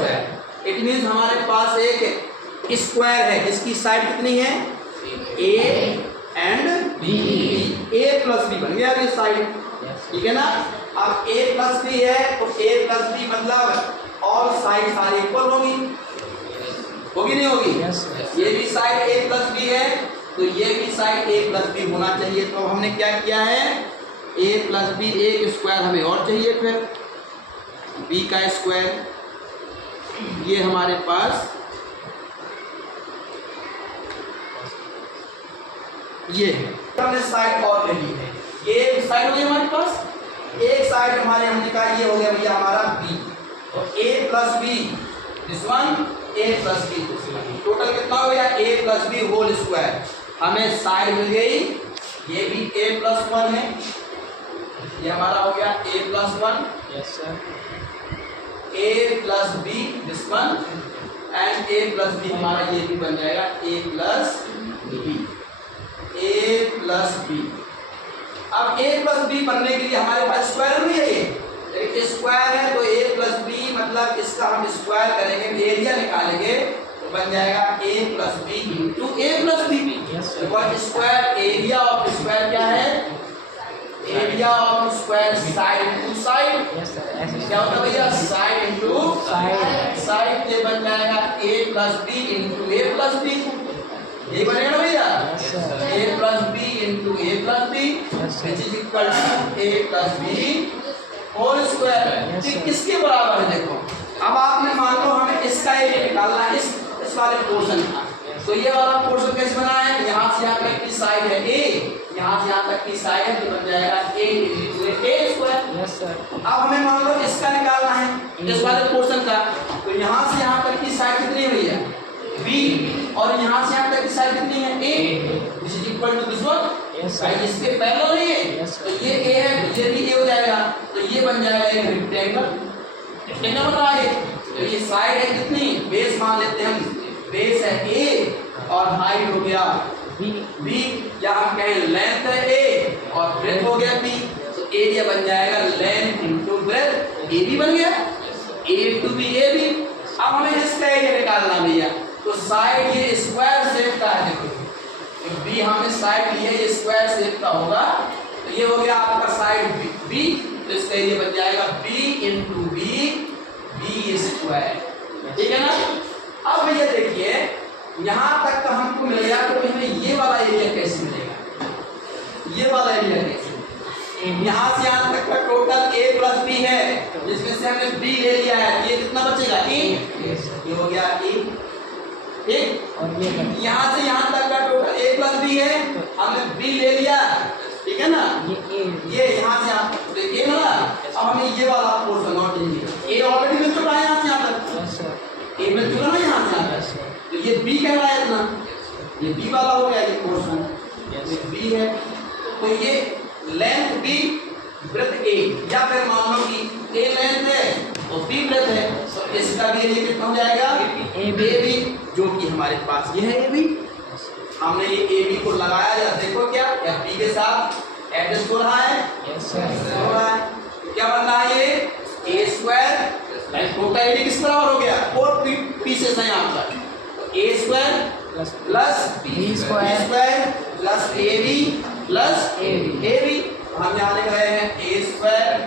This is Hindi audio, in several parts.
स्क्वायर। इट मीन्स हमारे पास एक स्क्वायर है, इसकी साइड कितनी है a and b, A plus b बन गया अभी साइड, ठीक है ना। अब ए प्लस बी है तो ए प्लस बी मतलब और साइड सारी इक्वल होगी नहीं होगी? ये भी साइड ए प्लस बी है तो ये भी साइड ए प्लस बी होना चाहिए। तो हमने क्या किया है, ए प्लस बी, एक स्क्वायर हमें और चाहिए, फिर बी का स्क्वायर, ये हमारे पास ये हमने साइड और ले ली है, ये साइड हो गई हमारे पास, एक साइड हमारे हमने कहा ये हो गया भैया हमारा बी, तो A plus B this one, A plus B, total कितना हो गया A plus B whole square. हमें साइड मिल गई, ये भी ए प्लस वन है, ये हमारा हो गया A plus one, yes sir, A plus B this one and A plus B हमारा ये भी बन जाएगा ए प्लस बी, ए प्लस बी। अब ए प्लस बी बनने के लिए हमारे पास स्क्वायर भी है, ये स्क्वायर है तो ए प्लस बी मतलब इसका हम स्क्वायर करेंगे, एरिया निकालेंगे तो बन जाएगा ए plus B into A plus B. Square area of square क्या है, area of square side into side, क्या होता है भैया साइड इंटू साइड, ये बन जाएगा ए प्लस बी इंटू ए प्लस बी, ये बनेगा ना भैया a plus B into A plus b which is equal to a plus B whole square. किसके बराबर है देखो, अब आपने मान लो हमें इसका एरिया निकालना है, इस वाले पोर्शन का, तो ये वाला पोर्शन कैसे बना है, यहाँ से यहाँ तक की साइड है ए, यहाँ से यहाँ तक की साइड है तो बन जाएगा ए इंटू ए स्क्वायर। यस सर, अब हमें मान लो इसका निकालना है इस वाले पोर्शन का, तो यहाँ से यहाँ तक की साइड कितनी है भैया बी, और यहाँ से यहाँ तक की साइड कितनी है ए, which is equal to this one, इसके पैरेलल है ये, तो ये ए है तो ये भी ए हो जाएगा, तो ये बन जाएगा एक रेक्टेंगल, रेक्टेंगल बन रहा है, तो ये साइड है कितनी, बेस मान लेते हैं हम, बेस है ए और हाइट हो गया बी, या हम कहें लेंथ है ए और ब्रेथ हो गया बी, तो एरिया बन जाएगा length into breadth, a b बन गया, a to b a b. अब हमें इसका एरिया निकालना भैया, तो साइड ये स्क्वायर शेप का है, देखो बी हमने साइड लिया ये स्क्वायर शेप का होगा, तो ये हो गया आपका साइड बी, तो इसका एरिया बन जाएगा b into b, b square, ठीक है ना। अब भैया देखिए यहाँ तक का हमको मिल गया, तो हमें ये वाला एरिया कैसे मिलेगा, ये वाला एरिया कैसे, यहाँ से यहाँ तक का टोटल ए प्लस बी है, जिसमें से हमने बी ले लिया है, ये कितना बचेगा ए, ये हो गया ए, ठीक, और यहाँ से यहाँ तक का टोटल ए प्लस बी है, हमने बी ले लिया, ठीक है ना, ये यहाँ से यहाँ तक ए मिला, अब हमें ये वाला पोर्शन और चाहिए, ए ऑलरेडी मिल चुका है यहाँ से यहाँ तक, ए मिल चुका ना यहाँ से यहाँ तक, तो ये बी कह रहा है इतना, ये बी वाला हो गया ये पोर्शन, ये बी है, तो ये लेंथ बी ब्रेथ ए, या फिर मान लो कि ए लेंथ है और बी ब्रेथ है, तो इसका भी एरिया कितना हो जाएगा ए बी, जो कि हमारे पास ये है ए बी, हमने ये ए बी को लगाया या देखो क्या या बी के साथ एडजस्ट हो रहा है, यस सर, हो रहा है, तो क्या बन रहा है ये ए स्क्वायर, टोटल एरिया किस बराबर हो गया, 4 पीसेस है यहाँ पर, तो a square plus B square plus a b plus a b, हम यहाँ लिख रहे हैं a square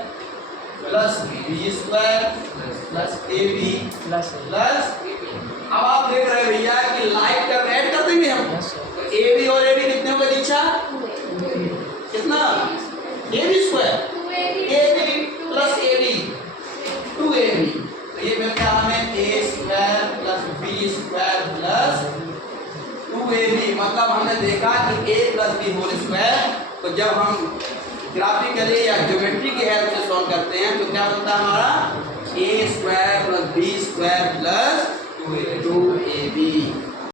plus B square plus a b plus, अब आप देख रहे हैं भैया कि लाइट का ऐड कर देंगे हम, तो ए बी और ए बी कितने हो गए दीक्षा, कितना a b square a b plus a b 2ab, तो ये मिल गया हमें a square plus B square plus 2ab, मतलब हमने देखा कि a plus B whole square, तो जब हम ग्राफिकली या ज्योमेट्री की हेल्प से सॉल्व करते हैं तो क्या बनता है हमारा a square plus B square plus 2ab।